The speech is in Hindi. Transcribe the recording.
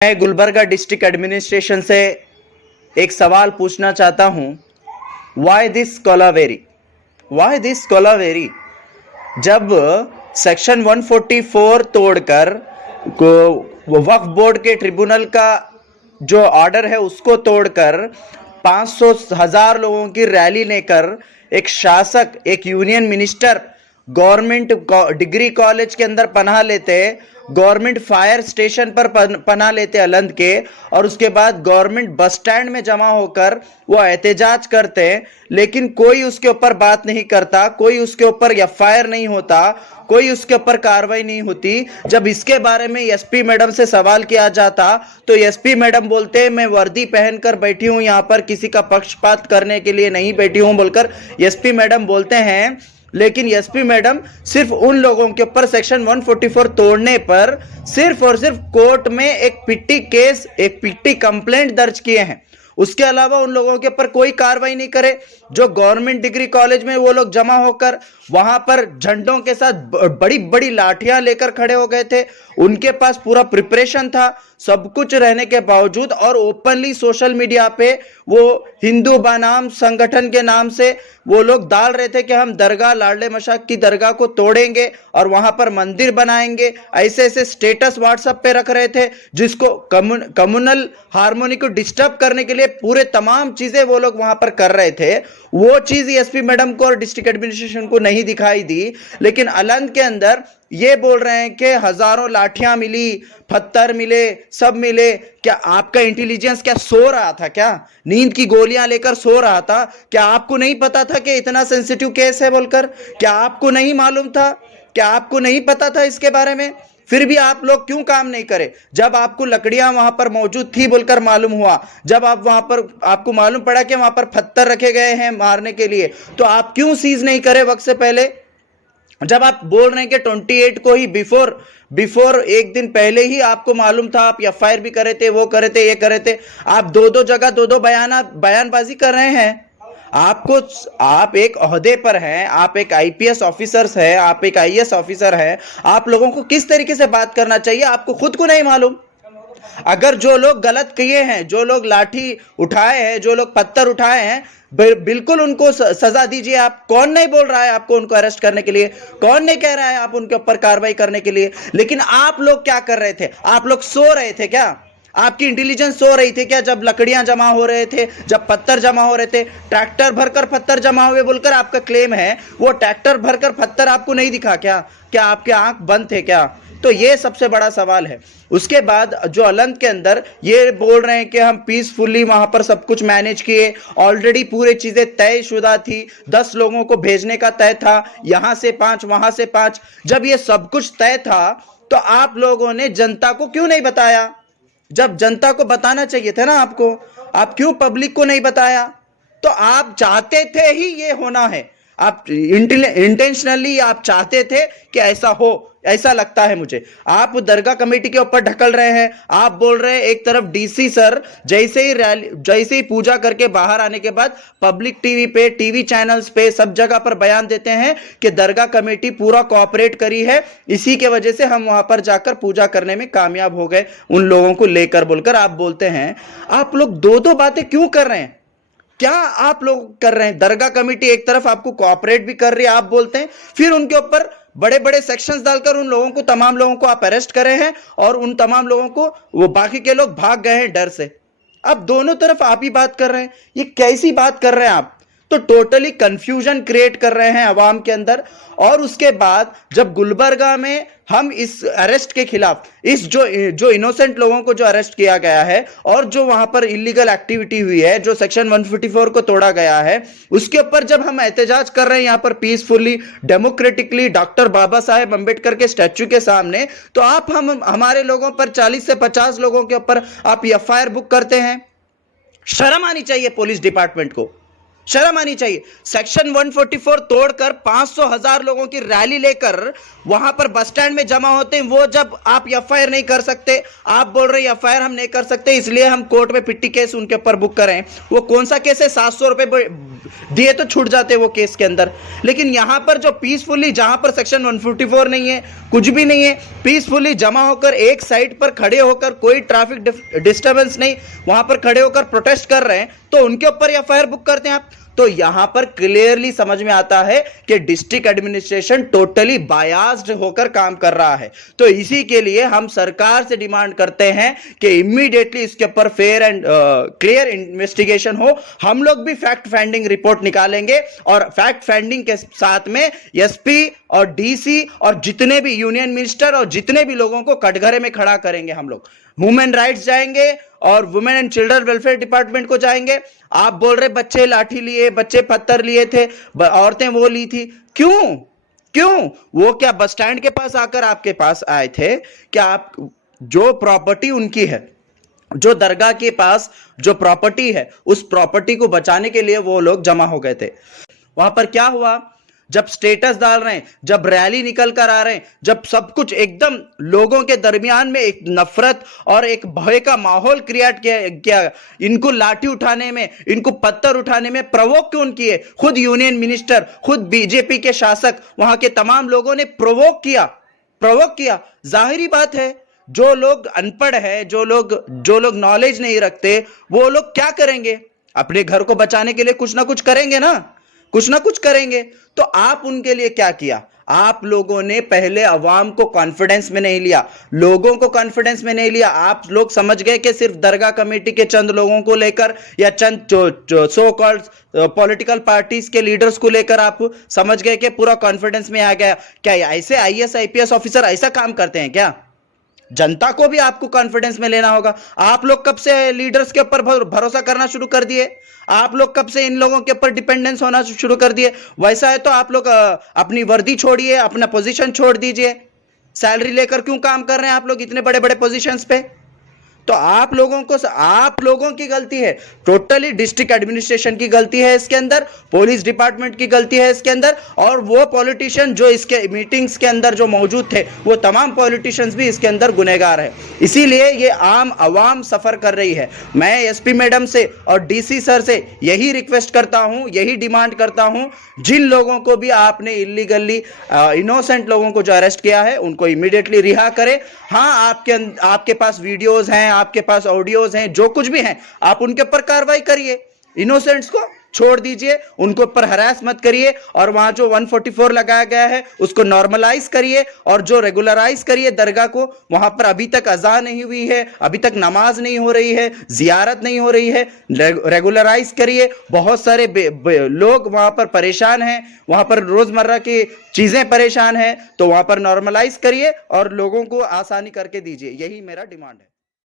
मैं गुलबर्गा डिस्ट्रिक्ट एडमिनिस्ट्रेशन से एक सवाल पूछना चाहता हूं। Why this Kolaveri? Why this Kolaveri? जब सेक्शन 144 तोड़कर वक्फ बोर्ड के ट्रिब्यूनल का जो ऑर्डर है उसको तोड़कर 500,000 लोगों की रैली लेकर एक शासक, एक union minister government degree college के अंदर पनाह लेते, गवर्नमेंट फायर स्टेशन पर पनाह लेते अलंद के, और उसके बाद गवर्नमेंट बस स्टैंड में जमा होकर वो एहतजाज करते, लेकिन कोई उसके ऊपर बात नहीं करता, कोई उसके ऊपर एफआईआर नहीं होता, कोई उसके ऊपर कार्रवाई नहीं होती। जब इसके बारे में एसपी मैडम से सवाल किया जाता तो एसपी मैडम बोलते मैं वर्दी पहनकर बैठी हूं, यहां पर किसी का पक्षपात करने के लिए नहीं बैठी हूं बोलकर एसपी मैडम बोलते हैं। लेकिन एसपी मैडम सिर्फ उन लोगों के ऊपर सेक्शन 144 तोड़ने पर सिर्फ और सिर्फ कोर्ट में एक पिट्टी केस, एक पिट्टी कंप्लेंट दर्ज किए हैं। उसके अलावा उन लोगों के ऊपर कोई कार्रवाई नहीं करे जो गवर्नमेंट डिग्री कॉलेज में वो लोग जमा होकर वहां पर झंडों के साथ बड़ी बड़ी लाठियां लेकर खड़े हो गए थे। उनके पास पूरा प्रिपरेशन था, सब कुछ रहने के बावजूद, और ओपनली सोशल मीडिया पे वो हिंदू बनाम संगठन के नाम से वो लोग डाल रहे थे कि हम दरगाह, लाडले मशाक की दरगाह को तोड़ेंगे और वहां पर मंदिर बनाएंगे। ऐसे ऐसे स्टेटस व्हाट्सएप पे रख रहे थे जिसको कम्युनल हार्मोनी को डिस्टर्ब करने के लिए पूरे तमाम चीजें वो लोग वहां पर कर रहे थे। वो चीज एसपी मैडम को और डिस्ट्रिक्ट एडमिनिस्ट्रेशन को नहीं दिखाई दी, लेकिन अलंद के अंदर ये बोल रहे हैं कि हजारों लाठियां मिली, पत्थर मिले, सब मिले। क्या आपका इंटेलिजेंस क्या सो रहा था? क्या नींद की गोलियां लेकर सो रहा था? क्या आपको नहीं पता था कि इतना सेंसिटिव केस है बोलकर? क्या आपको नहीं मालूम था? क्या आपको नहीं पता था इसके बारे में? फिर भी आप लोग क्यों काम नहीं करे? जब आपको लकड़ियां वहां पर मौजूद थी बोलकर मालूम हुआ, जब आप वहां पर आपको मालूम पड़ा कि वहां पर पत्थर रखे गए हैं मारने के लिए, तो आप क्यों सीज नहीं करे वक्त से पहले? जब आप बोल रहे हैं कि 28 को ही बिफोर एक दिन पहले ही आपको मालूम था, आप एफआईआर भी करे थे, वो करे थे, ये करे थे, आप दो जगह दो बयानबाजी कर रहे हैं। आप एक ओहदे पर हैं, आप एक आईपीएस ऑफिसर्स हैं, आप एक आईएएस ऑफिसर हैं, आप लोगों को किस तरीके से बात करना चाहिए आपको खुद को नहीं मालूम? अगर जो लोग गलत किए हैं, जो लोग लाठी उठाए हैं, जो लोग पत्थर उठाए हैं, बिल्कुल उनको सजा दीजिए। आप कौन नहीं बोल रहा है आपको उनको अरेस्ट करने के लिए? कौन नहीं कह रहा है आप उनके ऊपर कार्रवाई करने के लिए? लेकिन आप लोग क्या कर रहे थे? आप लोग सो रहे थे क्या? आपकी इंटेलिजेंस सो रही थी क्या? जब लकड़ियां जमा हो रहे थे, जब पत्थर जमा हो रहे थे, ट्रैक्टर भरकर पत्थर जमा हुए बोलकर आपका क्लेम है, वो ट्रैक्टर भरकर पत्थर आपको नहीं दिखा क्या? क्या आपके आंख बंद थे क्या? तो ये सबसे बड़ा सवाल है। उसके बाद जो अलंद के अंदर ये बोल रहे हैं कि हम पीसफुली वहां पर सब कुछ मैनेज किए, ऑलरेडी पूरी चीजें तयशुदा थी, 10 लोगों को भेजने का तय था, यहां से 5, वहां से 5। जब ये सब कुछ तय था तो आप लोगों ने जनता को क्यों नहीं बताया? जब जनता को बताना चाहिए था ना आपको, आप क्यों पब्लिक को नहीं बताया? तो आप चाहते थे ही ये होना है, आप इंटेंशनली आप चाहते थे कि ऐसा हो, ऐसा लगता है मुझे। आप दरगाह कमेटी के ऊपर ढकल रहे हैं। आप बोल रहे हैं एक तरफ डीसी सर जैसे ही पूजा करके बाहर आने के बाद पब्लिक टीवी पे, टीवी चैनल्स पे, सब जगह पर बयान देते हैं कि दरगाह कमेटी पूरा कोऑपरेट करी है, इसी के वजह से हम वहां पर जाकर पूजा करने में कामयाब हो गए उन लोगों को लेकर बोलकर आप बोलते हैं। आप लोग दो बातें क्यों कर रहे हैं? क्या आप लोग कर रहे हैं? दरगाह कमेटी एक तरफ आपको कोऑपरेट भी कर रही है, आप बोलते हैं, फिर उनके ऊपर बड़े बड़े सेक्शंस डालकर उन लोगों को, तमाम लोगों को आप अरेस्ट कर रहे हैं, और उन तमाम लोगों को वो बाकी के लोग भाग गए हैं डर से। अब दोनों तरफ आप ही बात कर रहे हैं, ये कैसी बात कर रहे हैं आप? तो टोटली कंफ्यूजन क्रिएट कर रहे हैं अवाम के अंदर। और उसके बाद जब गुलबर्गा में हम इस अरेस्ट के खिलाफ, इस जो इनोसेंट लोगों को जो अरेस्ट किया गया है और जो वहां पर इलीगल एक्टिविटी हुई है, जो सेक्शन 144 को तोड़ा गया है, उसके ऊपर जब हम एहतजाज कर रहे हैं यहां पर peacefully, democratically, doctor Baba Saheb Ambedkar के स्टैच्यू के सामने, तो आप हमारे लोगों पर 40 से 50 लोगों के ऊपर आप एफआईआर बुक करते हैं। शर्म आनी चाहिए पुलिस डिपार्टमेंट को, शर्म आनी चाहिए। सेक्शन 144 तोड़कर 500,000 लोगों की रैली लेकर वहां पर बस स्टैंड में जमा होते हैं, वो जब आप एफआईआर नहीं कर सकते, आप बोल रहे एफआईआर हम नहीं कर सकते इसलिए हम कोर्ट में पिट्टी केस उनके ऊपर बुक करें। वो कौन सा केस है, 700 रुपए दिए तो छूट जाते वो केस के अंदर। लेकिन यहां पर जो पीसफुली, जहां पर सेक्शन 144 नहीं है, कुछ भी नहीं है, पीसफुली जमा होकर एक साइड पर खड़े होकर, कोई ट्रैफिक डिस्टर्बेंस नहीं, वहां पर खड़े होकर प्रोटेस्ट कर रहे हैं, तो उनके ऊपर एफआईआर बुक करते हैं आप। तो यहां पर क्लियरली समझ में आता है कि डिस्ट्रिक्ट एडमिनिस्ट्रेशन टोटली बायास्ड होकर काम कर रहा है। तो इसी के लिए हम सरकार से डिमांड करते हैं कि इमीडिएटली इसके ऊपर फेयर एंड क्लियर इन्वेस्टिगेशन हो। हम लोग भी फैक्ट फाइंडिंग रिपोर्ट निकालेंगे और फैक्ट फाइंडिंग के साथ में एसपी और डीसी और जितने भी यूनियन मिनिस्टर और जितने भी लोगों को कटघरे में खड़ा करेंगे। हम लोग ह्यूमन राइट्स जाएंगे और women and children welfare department को जाएंगे। आप बोल रहे बच्चे लाठी लिए, बच्चे पत्थर लिए थे, औरतें वो ली थी, क्यों वो क्या बस स्टैंड के पास आकर आपके पास आए थे? क्या आप जो प्रॉपर्टी उनकी है, जो दरगाह के पास जो प्रॉपर्टी है, उस प्रॉपर्टी को बचाने के लिए वो लोग जमा हो गए थे? वहां पर क्या हुआ? जब स्टेटस डाल रहे हैं, जब रैली निकल कर आ रहे हैं, जब सब कुछ एकदम लोगों के दरमियान में एक नफरत और एक भय का माहौल क्रिएट किया, इनको लाठी उठाने में, इनको पत्थर उठाने में प्रोवोक क्यों किए? खुद यूनियन मिनिस्टर, खुद बीजेपी के शासक, वहां के तमाम लोगों ने प्रोवोक किया। जाहिरी बात है, जो लोग अनपढ़ है, जो लोग नॉलेज नहीं रखते, वो लोग क्या करेंगे? अपने घर को बचाने के लिए कुछ ना कुछ करेंगे ना, कुछ ना कुछ करेंगे। तो आप उनके लिए क्या किया? आप लोगों ने पहले अवाम को कॉन्फिडेंस में नहीं लिया, लोगों को कॉन्फिडेंस में नहीं लिया। आप लोग समझ गए कि सिर्फ दरगाह कमेटी के चंद लोगों को लेकर या चंद जो सो कॉल्ड पॉलिटिकल पार्टीज के लीडर्स को लेकर आप समझ गए कि पूरा कॉन्फिडेंस में आ गया। क्या ऐसे आईएएस आईपीएस ऑफिसर ऐसा काम करते हैं क्या? जनता को भी आपको कॉन्फिडेंस में लेना होगा। आप लोग कब से लीडर्स के ऊपर भरोसा करना शुरू कर दिए? आप लोग कब से इन लोगों के ऊपर डिपेंडेंस होना शुरू कर दिए? वैसा है तो आप लोग अपनी वर्दी छोड़िए, अपना पोजीशन छोड़ दीजिए। सैलरी लेकर क्यों काम कर रहे हैं आप लोग इतने बड़े बड़े पोजीशंस पे? तो आप लोगों की गलती है, टोटली डिस्ट्रिक्ट एडमिनिस्ट्रेशन की गलती है इसके अंदर, पुलिस डिपार्टमेंट की गलती है इसके अंदर, और वो पॉलिटिशियन जो इसके मीटिंग्स के अंदर जो मौजूद थे, वो तमाम पॉलिटिशियंस भी इसके अंदर गुनहगार है। इसीलिए ये आम आवाम सफर कर रही है। मैं एसपी मैडम से और डीसी सर से यही रिक्वेस्ट करता हूं, यही डिमांड करता हूं, जिन लोगों को भी आपने इलीगली इनोसेंट लोगों को जो अरेस्ट किया है, उनको इमीडिएटली रिहा करें। हाँ, आपके पास वीडियोज हैं, आपके पास ऑडियोज हैं, जो कुछ भी हैं, आप उनके ऊपर कार्रवाई करिए। इनोसेंट्स को छोड़ दीजिए, उनको ऊपर हरास मत करिए, और वहां जो 144 लगाया गया है उसको नॉर्मलाइज करिए और जो रेगुलराइज करिए दरगाह को। वहां पर अभी तक अज़ान नहीं हुई है, अभी तक नमाज नहीं हो रही है, जियारत नहीं हो रही है, रेगुलराइज करिए। बहुत सारे लोग वहां पर परेशान हैं, वहां पर रोजमर्रा की चीजें परेशान हैं, तो वहां पर नॉर्मलाइज करिए और लोगों को आसानी करके दीजिए। यही मेरा डिमांड है।